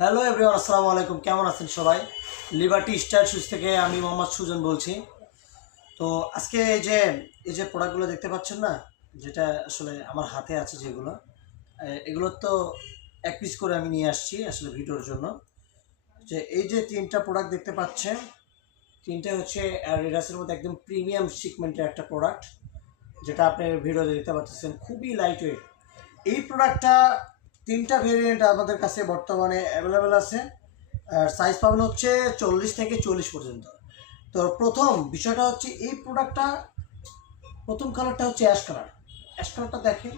Hello everyone, আসসালামু আলাইকুম। কেমন আছেন সবাই? লিবার্টি স্টাইল শুজ থেকে আমি মোহাম্মদ সুজন বলছি। তো আজকে এই যে প্রোডাক্টগুলো দেখতে পাচ্ছেন না, যেটা আসলে আমার হাতে আছে, যেগুলো এগুলো তো এক পিস করে আমি নিয়ে আসছি আসলে ভিডিওর জন্য। যে এই যে তিনটা প্রোডাক্ট দেখতে পাচ্ছেন, তিনটা হচ্ছে অ্যাডিডাসের মধ্যে একদম প্রিমিয়াম সিগমেন্টের একটা প্রোডাক্ট, যেটা আপনি ভিডিওতে দেখতে পাচ্ছেন, খুবই লাইট ওয়েট। এই প্রোডাক্টটা তিনটা ভেরিয়েন্ট আমাদের কাছে বর্তমানে অ্যাভেলেবেল আছে। আর সাইজ পাবেন হচ্ছে 40 থেকে 40 পর্যন্ত। তো প্রথম বিষয়টা হচ্ছে এই প্রোডাক্টটা, প্রথম কালারটা হচ্ছে অ্যাশ কালার। অ্যাশ কালারটা দেখেন,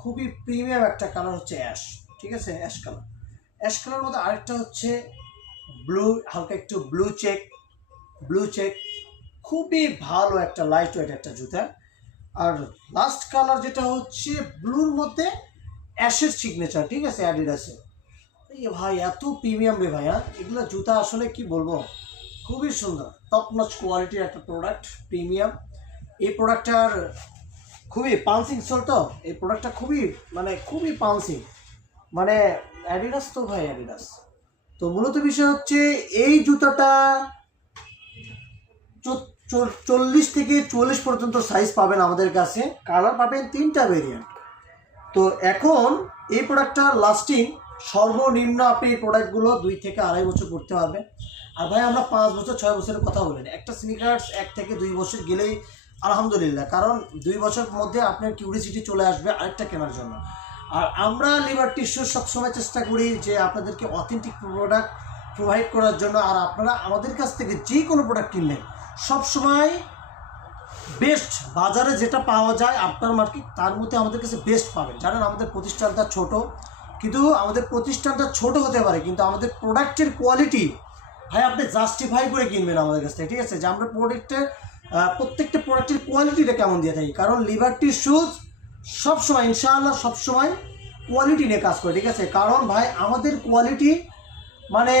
খুবই প্রিমিয়াম একটা কালার হচ্ছে অ্যাশ। ঠিক আছে, অ্যাশ কালার। অ্যাশ কালার মধ্যে আরেকটা হচ্ছে ব্লু, হালকা একটু ব্লু চেক, খুবই ভালো একটা লাইট ওয়েট একটা জুতা। আর লাস্ট কালার যেটা হচ্ছে ব্লুর মধ্যে অ্যাশের সিগনেচার। ঠিক আছে, অ্যাডিডাসের। এই ভাই এত প্রিমিয়াম রে ভাইয়া, এগুলো জুতা আসলে কি বলবো, খুবই সুন্দর, টপ নচ কোয়ালিটির একটা প্রোডাক্ট, প্রিমিয়াম। এই প্রোডাক্টটার খুবই পালসিং সোল, তো এই প্রোডাক্টটা খুবই পালসিং, মানে অ্যাডিডাস তো ভাই, অ্যাডিডাস। তো মূলত বিষয় হচ্ছে এই জুতাটা 40 থেকে 40 পর্যন্ত সাইজ পাবেন আমাদের কাছে, কালার পাবেন তিনটা ভেরিয়েন্ট। তো এখন এই প্রোডাক্টটা লাস্টিং সর্বনিম্ন আপনি এই প্রোডাক্টগুলো 2 থেকে 2.5 বছর করতে পারবেন। আর ভাই আমরা 5 বছর 6 বছরের কথা বলেন, একটা স্নিকার্স 1 থেকে 2 বছর গেলেই আলহামদুলিল্লাহ, কারণ 2 বছরের মধ্যে আপনার কিউরিসিটি চলে আসবে আরেকটা কেনার জন্য। আর আমরা লিবার্টি শুজ সবসময় চেষ্টা করি যে আপনাদেরকে অথেন্টিক প্রোডাক্ট প্রোভাইড করার জন্য। আর আপনারা আমাদের কাছ থেকে যে কোনো প্রোডাক্ট কিনলেন সবসময় বেস্ট, বাজারে যেটা পাওয়া যায় আপনার মার্কেট তার মধ্যে আমাদের কাছে বেস্ট পাবেন। জানেন আমাদের প্রতিষ্ঠানটা ছোট, কিন্তু আমাদের প্রতিষ্ঠানটা ছোট হতে পারে, কিন্তু আমাদের প্রোডাক্টের কোয়ালিটি ভাই আপনি জাস্টিফাই করে কিনবেন আমাদের কাছ থেকে। ঠিক আছে, যে আমরা প্রত্যেকটা প্রোডাক্টের কোয়ালিটিটা কেমন দিয়ে থাকি, কারণ লিবার্টি শুজ সবসময় ইনশাআল্লাহ সবসময় কোয়ালিটি নিয়ে কাজ করে। ঠিক আছে, কারণ ভাই আমাদের কোয়ালিটি, মানে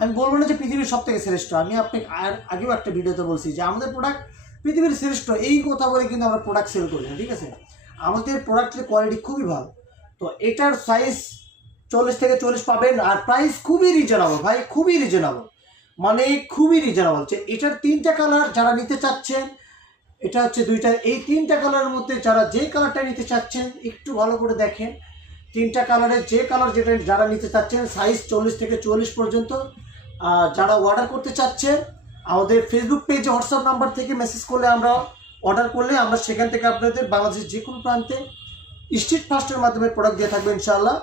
আমি বলবো না যে পৃথিবীর সব থেকে শ্রেষ্ঠ, আমি আপনাকে আগেও একটা ভিডিওতে বলছি যে আমাদের প্রোডাক্ট পৃথিবীর শ্রেষ্ঠ, এই কথা বলে কিন্তু আমরা প্রোডাক্ট সেল করি না। ঠিক আছে, আমাদের প্রোডাক্টের কোয়ালিটি খুবই ভালো। তো এটার সাইজ 40 থেকে 40 পাবেন, আর প্রাইস খুবই রিজনেবল ভাই, খুবই রিজনেবল, মানে খুবই রিজনেবল। যে এটার তিনটা কালার যারা নিতে চাচ্ছেন, এটা হচ্ছে দুইটা, এই তিনটা কালারের মধ্যে যারা যে কালারটা নিতে চাচ্ছেন একটু ভালো করে দেখেন। তিনটা কালারের যে কালার যেটা যারা নিতে চাচ্ছেন, সাইজ 40 থেকে 40 পর্যন্ত। যারা অর্ডার করতে চাচ্ছেন আমাদের ফেসবুক পেজে হোয়াটসঅ্যাপ নাম্বার থেকে মেসেজ করলে, অর্ডার করলে আমরা সেখান থেকে আপনাদের বাংলাদেশের যে কোনো প্রান্তে স্ট্রিট ফাস্টের মাধ্যমে প্রোডাক্ট দিয়ে থাকবো ইনশাআল্লাহ।